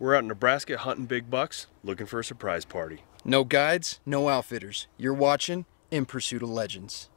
We're out in Nebraska hunting big bucks, looking for a surprise party. No guides, no outfitters. You're watching In Pursuit of Legends.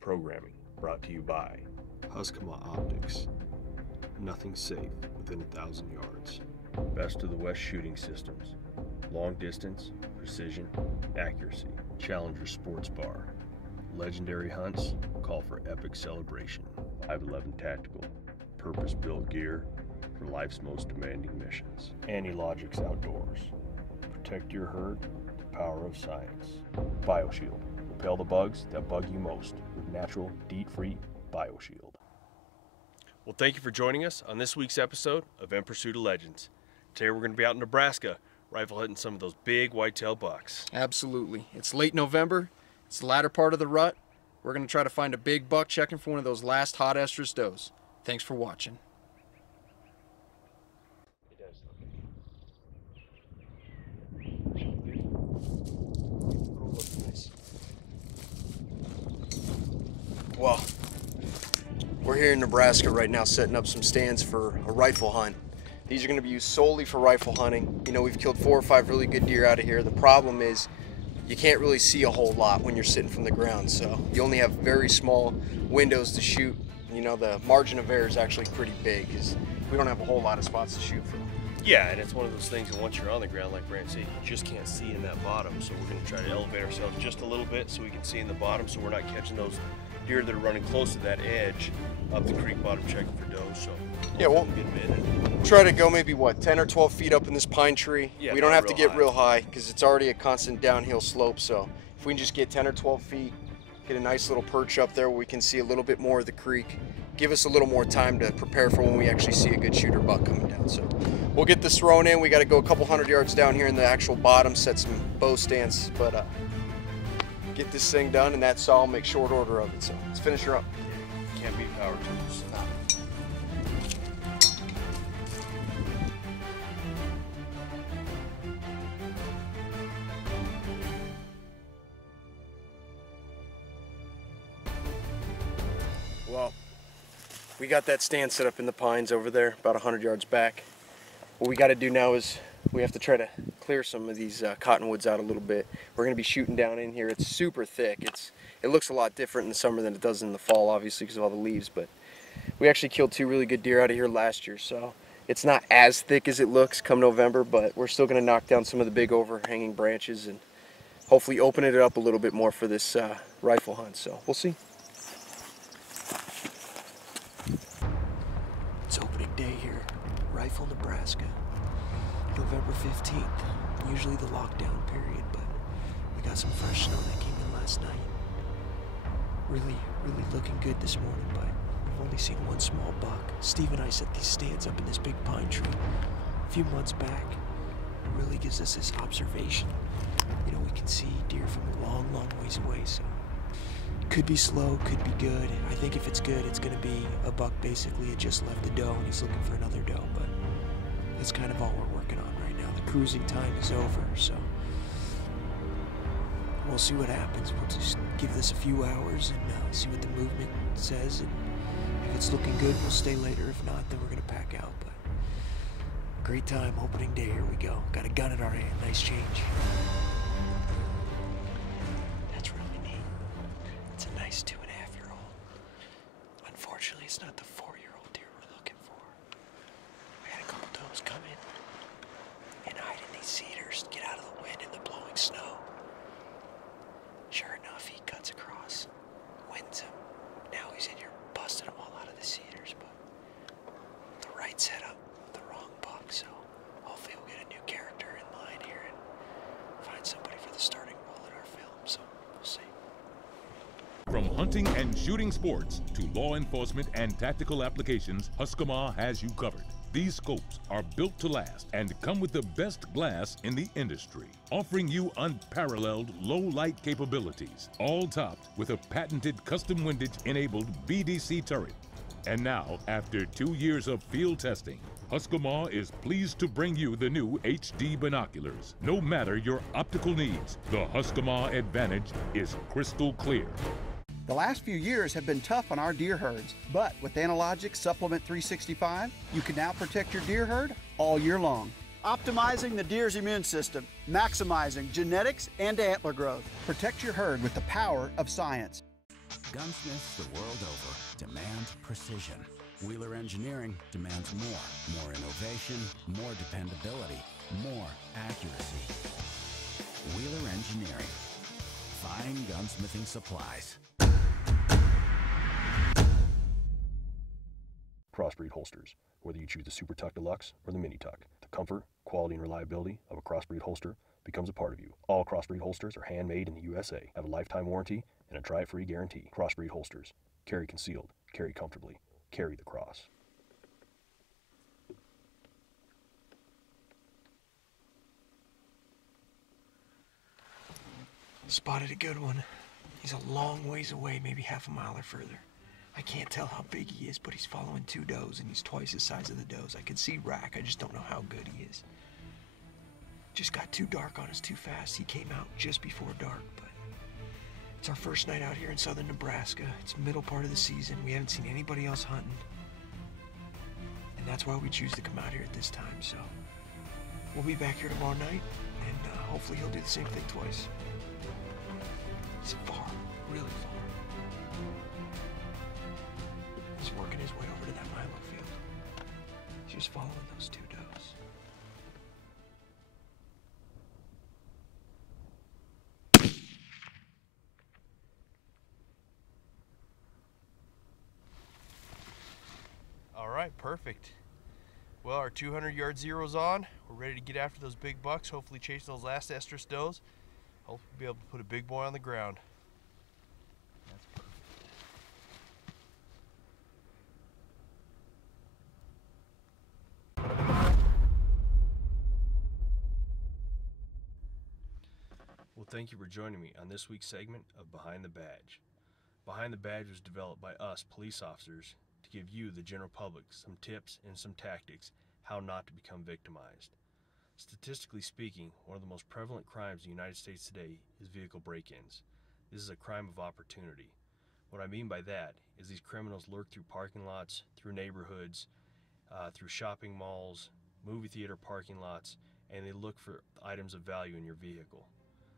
Programming brought to you by Huskama Optics. Nothing safe within 1,000 yards. Best of the West shooting systems. Long distance, precision, accuracy. Challenger Sports Bar. Legendary hunts call for epic celebration. 511 Tactical. Purpose-built gear for life's most demanding missions. Anti-Logix Outdoors. Protect your herd with the power of science. BioShield. Repel the bugs that bug you most with natural, DEET-free BioShield. Well, thank you for joining us on this week's episode of In Pursuit of Legends. Today we're going to be out in Nebraska, rifle hunting some of those big whitetail bucks. Absolutely. It's late November. It's the latter part of the rut. We're going to try to find a big buck checking for one of those last hot estrus does. Thanks for watching. Well, we're here in Nebraska right now setting up some stands for a rifle hunt. These are going to be used solely for rifle hunting. You know, we've killed 4 or 5 really good deer out of here. The problem is you can't really see a whole lot when you're sitting from the ground, so you only have very small windows to shoot. You know, the margin of error is actually pretty big because we don't have a whole lot of spots to shoot from. Yeah, and it's one of those things that once you're on the ground, like Brant said, you just can't see in that bottom. So we're going to try to elevate ourselves just a little bit so we can see in the bottom, so we're not catching those deer that are running close to that edge of the creek bottom checking for does. So yeah, we'll try to go maybe what, 10 or 12 feet up in this pine tree. Yeah, we don't have to get real high because it's already a constant downhill slope. So if we can just get 10 or 12 feet, get a nice little perch up there where we can see a little bit more of the creek, give us a little more time to prepare for when we actually see a good shooter buck coming down. So we'll get this thrown in. We got to go a couple 100 yards down here in the actual bottom, set some bow stands, but get this thing done, and that's all. I'll make short order of it. So let's finish her up. Can't beat power tools. Well, we got that stand set up in the pines over there, about 100 yards back. What we got to do now is we have to try to clear some of these cottonwoods out a little bit. We're going to be shooting down in here. It's super thick. It looks a lot different in the summer than it does in the fall, obviously, because of all the leaves. But we actually killed 2 really good deer out of here last year, so it's not as thick as it looks come November, but we're still going to knock down some of the big overhanging branches and hopefully open it up a little bit more for this rifle hunt. So we'll see. It's opening day here, Rifle, Nebraska. November 15th, usually the lockdown period, but we got some fresh snow that came in last night. Really looking good this morning, but we've only seen 1 small buck. Steve and I set these stands up in this big pine tree a few months back. really gives us this observation. You know, we can see deer from a long, long ways away, so could be slow, could be good. I think if it's good, it's gonna be a buck basically had just left the doe and he's looking for another doe, but that's kind of all we're working on right now. The cruising time is over, so we'll see what happens. We'll just give this a few hours and see what the movement says, and if it's looking good, we'll stay later. If not, then we're gonna pack out, but great time, opening day, here we go. Got a gun in our hand, nice change. That's really neat. It's a nice 2.5-year-old. Unfortunately, it's not the 4-year-old deer we're looking for. We had a couple does come in and hide in these cedars, get out of the wind and the blowing snow. Sure enough, he cuts across, wins him. Now he's in here busting them all out of the cedars, but the right setup, the wrong buck, so hopefully we'll get a new character in line here and find somebody for the starting role in our film, so we'll see. From hunting and shooting sports to law enforcement and tactical applications, Husqvarna has you covered. These scopes are built to last and come with the best glass in the industry, offering you unparalleled low-light capabilities, all topped with a patented custom windage-enabled BDC turret. And now, after 2 years of field testing, Husqvarna is pleased to bring you the new HD binoculars. No matter your optical needs, the Husqvarna Advantage is crystal clear. The last few years have been tough on our deer herds, but with Analogic Supplement 365, you can now protect your deer herd all year long. Optimizing the deer's immune system, maximizing genetics and antler growth. Protect your herd with the power of science. Gunsmiths the world over demand precision. Wheeler Engineering demands more innovation, more dependability, more accuracy. Wheeler Engineering, fine gunsmithing supplies. Crossbreed holsters. Whether you choose the Super Tuck Deluxe or the Mini Tuck, the comfort, quality, and reliability of a Crossbreed holster becomes a part of you. All Crossbreed holsters are handmade in the USA, have a lifetime warranty, and a try-it-free guarantee. Crossbreed holsters. Carry concealed. Carry comfortably. Carry the cross. Spotted a good one. He's a long ways away, maybe half a mile or further. I can't tell how big he is, but he's following 2 does, and he's twice the size of the does. I can see rack, I just don't know how good he is. Just got too dark on us too fast. He came out just before dark, but it's our first night out here in southern Nebraska. It's middle part of the season. We haven't seen anybody else hunting. And that's why we choose to come out here at this time, so we'll be back here tomorrow night, and hopefully he'll do the same thing twice. He's far, really far. He's working his way over to that Milo field. He's just following those 2 does. All right, perfect. Well, our 200-yard zero's on. We're ready to get after those big bucks, hopefully chase those last estrus does. Hopefully be able to put a big boy on the ground. That's perfect. Well, thank you for joining me on this week's segment of Behind the Badge. Behind the Badge was developed by us police officers to give you, the general public, some tips and some tactics how not to become victimized. Statistically speaking, one of the most prevalent crimes in the United States today is vehicle break-ins. This is a crime of opportunity. What I mean by that is these criminals lurk through parking lots, through neighborhoods, through shopping malls, movie theater parking lots, and they look for items of value in your vehicle.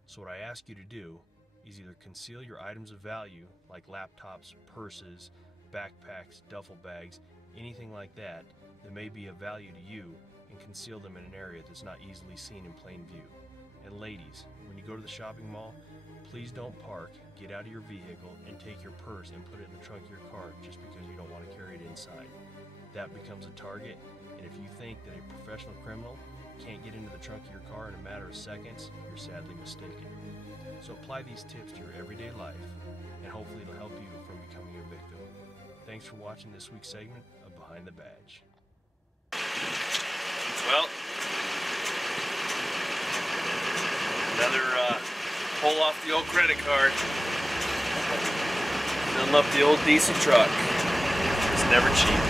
So what I ask you to do is either conceal your items of value, like laptops, purses, backpacks, duffel bags, anything like that that may be of value to you, and conceal them in an area that's not easily seen in plain view. And ladies, when you go to the shopping mall, please don't park, get out of your vehicle, and take your purse and put it in the trunk of your car just because you don't want to carry it inside. That becomes a target, and if you think that a professional criminal can't get into the trunk of your car in a matter of seconds, you're sadly mistaken. So apply these tips to your everyday life, and hopefully it'll help you from becoming a victim. Thanks for watching this week's segment of Behind the Badge. Well, Another pull off the old credit card. Filling up the old diesel truck. It's never cheap.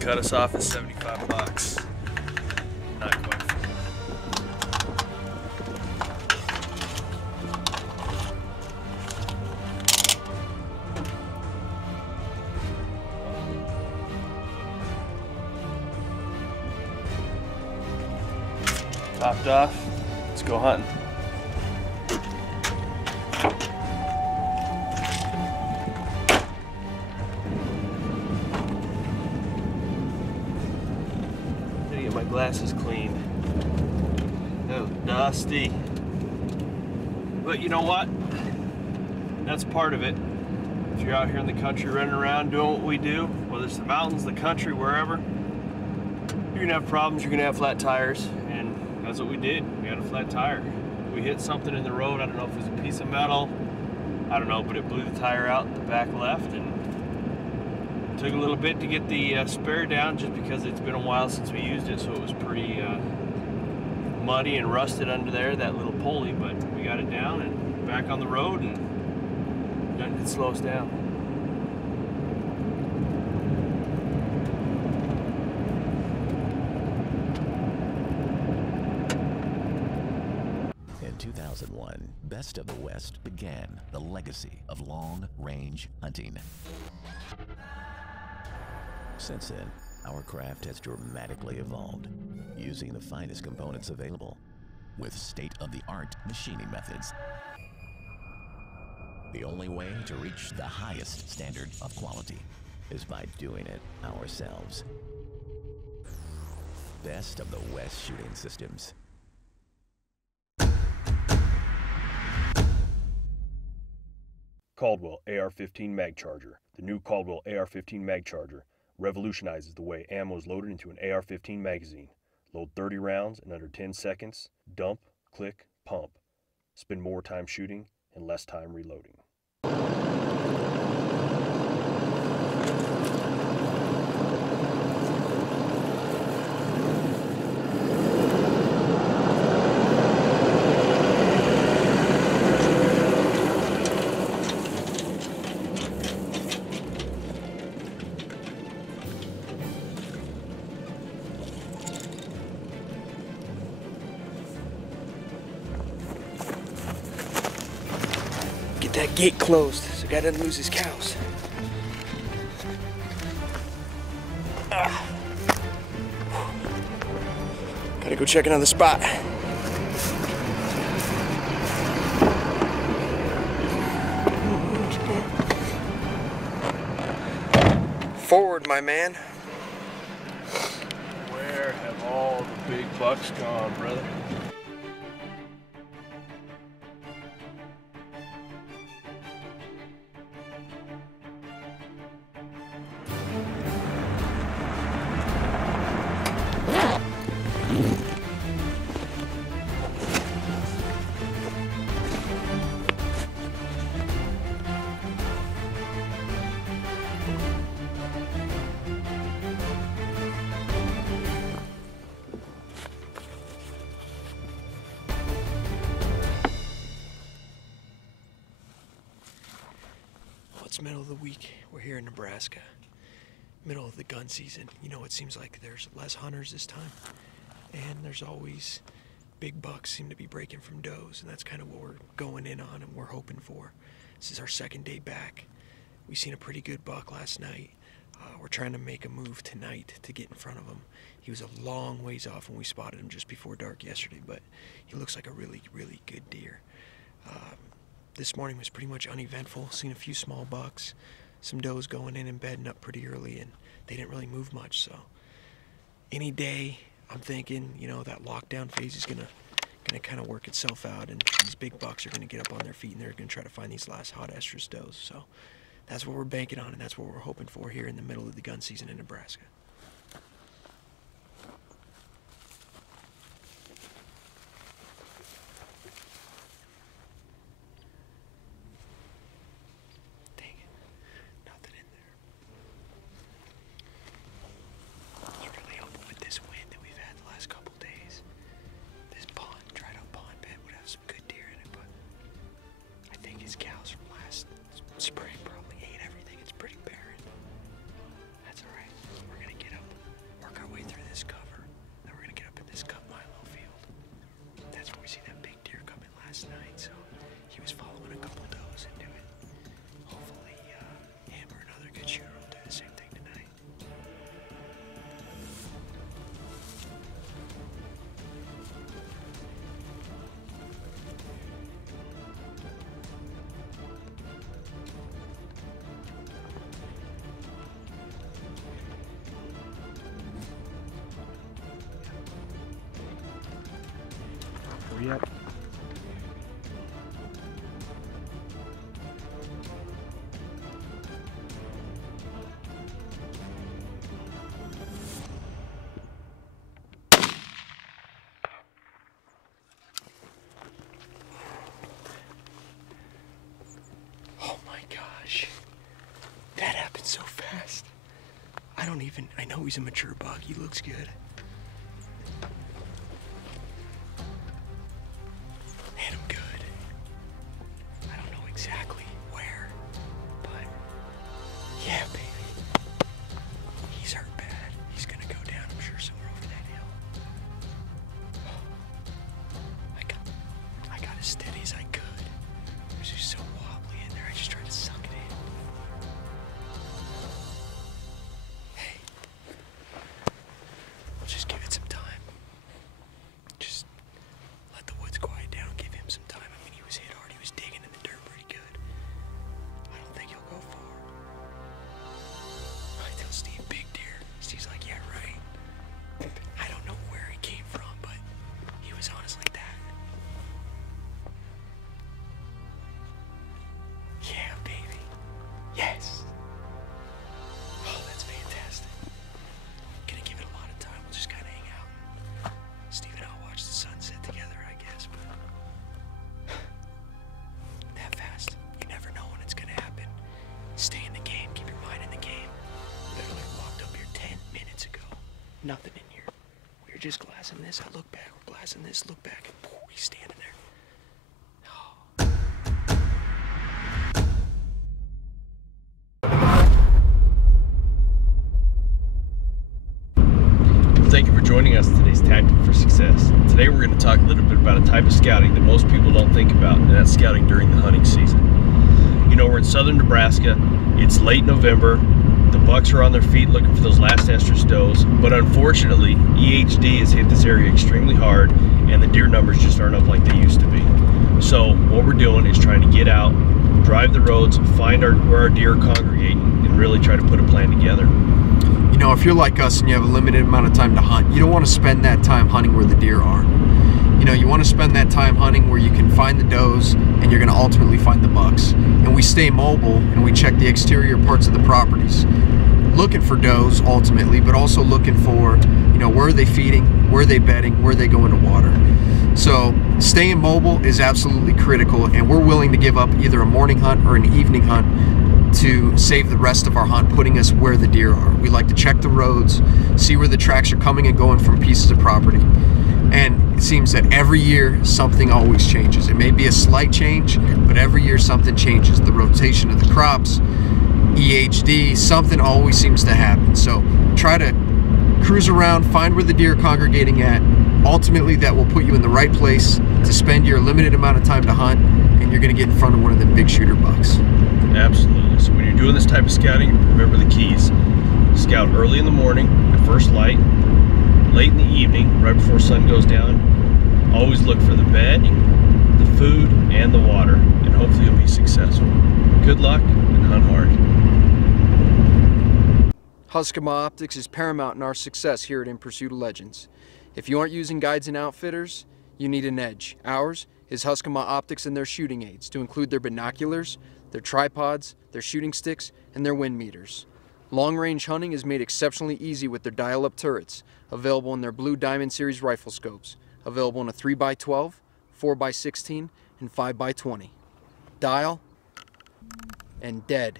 Cut us off at 75 bucks. Not quite full. Topped off. Let's go hunting. My glasses cleaned. That was dusty. But you know what? That's part of it. If you're out here in the country running around doing what we do, whether it's the mountains, the country, wherever, you're gonna have problems, you're gonna have flat tires, and that's what we did. We had a flat tire. We hit something in the road, I don't know if it was a piece of metal, I don't know, but it blew the tire out in the back left, and took a little bit to get the spare down just because it's been a while since we used it, so it was pretty muddy and rusted under there, that little pulley, but we got it down and back on the road, and nothing could slow us down. In 2001, Best of the West began the legacy of long-range hunting. Since then, our craft has dramatically evolved, using the finest components available, with state-of-the-art machining methods. The only way to reach the highest standard of quality is by doing it ourselves. Best of the West Shooting Systems. Caldwell AR-15 Mag Charger. The new Caldwell AR-15 Mag Charger revolutionizes the way ammo is loaded into an AR-15 magazine. Load 30 rounds in under 10 seconds. Dump, click, pump. Spend more time shooting and less time reloading. That gate closed so guy doesn't lose his cows. Gotta go check another spot. Forward, my man. Where have all the big bucks gone, brother? It's middle of the week. We're here in Nebraska. Middle of the gun season. You know, it seems like there's less hunters this time. And there's always big bucks seem to be breaking from does. And that's kind of what we're going in on and we're hoping for. This is our second day back. We seen a pretty good buck last night. We're trying to make a move tonight to get in front of him. He was a long ways off when we spotted him just before dark yesterday, but he looks like a really, really good deer. This morning was pretty much uneventful. Seen a few small bucks, some does going in and bedding up pretty early, and they didn't really move much. So any day, I'm thinking, you know, that lockdown phase is gonna kind of work itself out, and these big bucks are gonna get up on their feet and they're gonna try to find these last hot estrus does. So that's what we're banking on, and that's what we're hoping for here in the middle of the gun season in Nebraska. Yep. Oh my gosh. That happened so fast. I know he's a mature buck. He looks good. Hit him good. I don't know exactly where, but yeah, baby. He's hurt bad. He's gonna go down, I'm sure, somewhere over that hill. I got as steady as I could. It was just so wobbly in there. I just tried to suck it in. Hey, just give it some time. Just let the woods quiet down. Give him some time. I mean, he was hit hard. He was digging in the dirt pretty good. I don't think he'll go far. I tell Steve, big deer. Steve's like, yeah, right. I don't know where he came from, but he was honest like that. Yeah, baby. Yes. Oh, that's fantastic. Gonna give it a lot of time. We'll just kind of hang out. Steve and I'll watch the sunset together, I guess, but that fast, you never know when it's gonna happen. Stay in the game. Keep your mind in the game. Literally walked up here 10 minutes ago. Nothing in here. We were just glassing this. I look back. We're glassing this. Look back. And poof, he's standing there. Thank you for joining us in today's Tactic for Success. Today we're going to talk a little bit about a type of scouting that most people don't think about, and that's scouting during the hunting season. You know, we're in southern Nebraska, it's late November, the bucks are on their feet looking for those last estrus does, but unfortunately EHD has hit this area extremely hard and the deer numbers just aren't up like they used to be. So what we're doing is trying to get out, drive the roads, find where our deer are congregating, and really try to put a plan together. You know, if you're like us and you have a limited amount of time to hunt, you don't want to spend that time hunting where the deer are. You know, you want to spend that time hunting where you can find the does and you're going to ultimately find the bucks. And we stay mobile and we check the exterior parts of the properties, looking for does ultimately, but also looking for, you know, where are they feeding, where are they bedding, where are they going to water. So staying mobile is absolutely critical, and we're willing to give up either a morning hunt or an evening hunt to save the rest of our hunt, putting us where the deer are. We like to check the roads, see where the tracks are coming and going from pieces of property. And it seems that every year something always changes. It may be a slight change, but every year something changes. The rotation of the crops, EHD, something always seems to happen. So try to cruise around, find where the deer are congregating at. Ultimately, that will put you in the right place to spend your limited amount of time to hunt, and you're gonna get in front of one of the big shooter bucks. Absolutely. So when you're doing this type of scouting, remember the keys. Scout early in the morning at first light, late in the evening, right before sun goes down. Always look for the bedding, the food, and the water, and hopefully you'll be successful. Good luck and hunt hard. Husqvarna Optics is paramount in our success here at In Pursuit of Legends. If you aren't using guides and outfitters, you need an edge. Ours is Husqvarna Optics and their shooting aids, to include their binoculars, their tripods, their shooting sticks, and their wind meters. Long-range hunting is made exceptionally easy with their dial-up turrets, available in their Blue Diamond Series rifle scopes, available in a 3x12, 4x16, and 5x20. Dial and dead.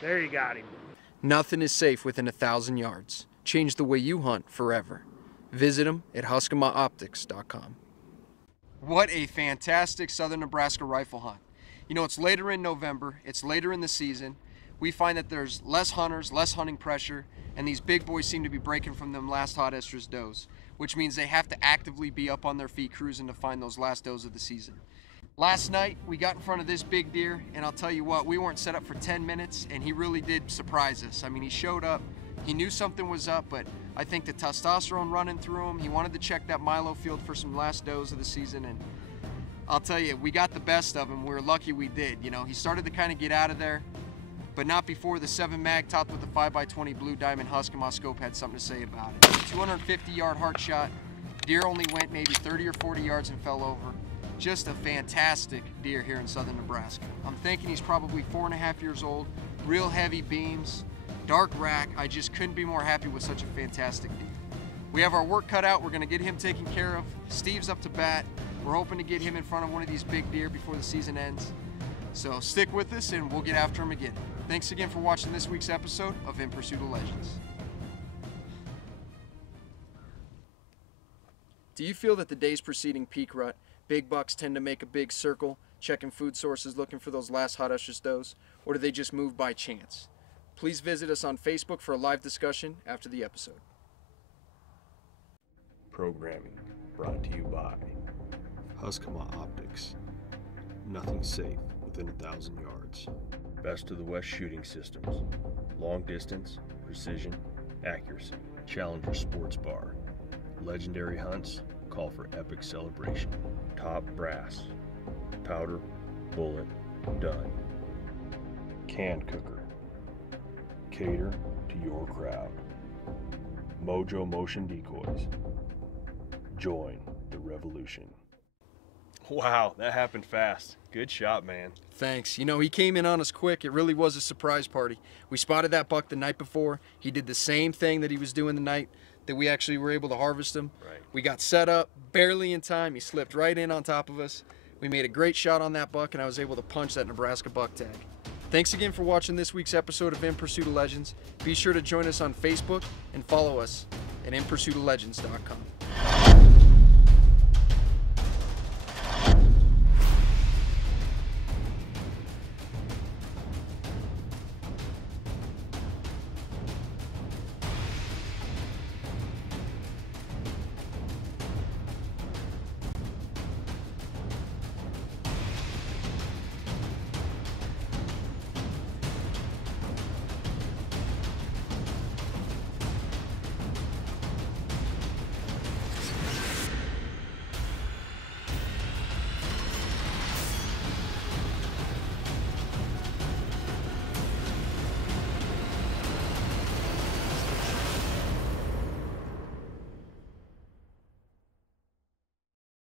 There you got him. Nothing is safe within 1,000 yards. Change the way you hunt forever. Visit them at HusqvarnaOptics.com. What a fantastic southern Nebraska rifle hunt. You know, it's later in November, it's later in the season. We find that there's less hunters, less hunting pressure, and these big boys seem to be breaking from them last hot estrus does, which means they have to actively be up on their feet cruising to find those last does of the season. Last night, we got in front of this big deer, and I'll tell you what, we weren't set up for 10 minutes, and he really did surprise us. I mean, he showed up, he knew something was up, but I think the testosterone running through him, he wanted to check that Milo field for some last does of the season, and I'll tell you, we got the best of him. We were lucky we did. You know, he started to kind of get out of there, but not before the 7 mag topped with the 5x20 Blue Diamond Husqvarna scope had something to say about it. 250-yard heart shot. Deer only went maybe 30 or 40 yards and fell over. Just a fantastic deer here in southern Nebraska. I'm thinking he's probably 4.5 years old, real heavy beams, dark rack. I just couldn't be more happy with such a fantastic deer. We have our work cut out. We're gonna get him taken care of. Steve's up to bat. We're hoping to get him in front of one of these big deer before the season ends. So stick with us and we'll get after him again. Thanks again for watching this week's episode of In Pursuit of Legends. Do you feel that the days preceding peak rut, big bucks tend to make a big circle, checking food sources looking for those last hot estrus does, or do they just move by chance? Please visit us on Facebook for a live discussion after the episode. Programming brought to you by Husqvarna Optics. Nothing safe within 1,000 yards. Best of the West shooting systems. Long distance, precision, accuracy. Challenger Sports Bar. Legendary hunts call for epic celebration. Top brass. Powder, bullet, done. Can cooker. Cater to your crowd. Mojo Motion Decoys. Join the revolution. Wow, that happened fast. Good shot, man. Thanks. You know, he came in on us quick. It really was a surprise party. We spotted that buck the night before. He did the same thing that he was doing the night that we actually were able to harvest him. Right. We got set up barely in time. He slipped right in on top of us. We made a great shot on that buck, and I was able to punch that Nebraska buck tag. Thanks again for watching this week's episode of In Pursuit of Legends. Be sure to join us on Facebook and follow us at InPursuitOfLegends.com.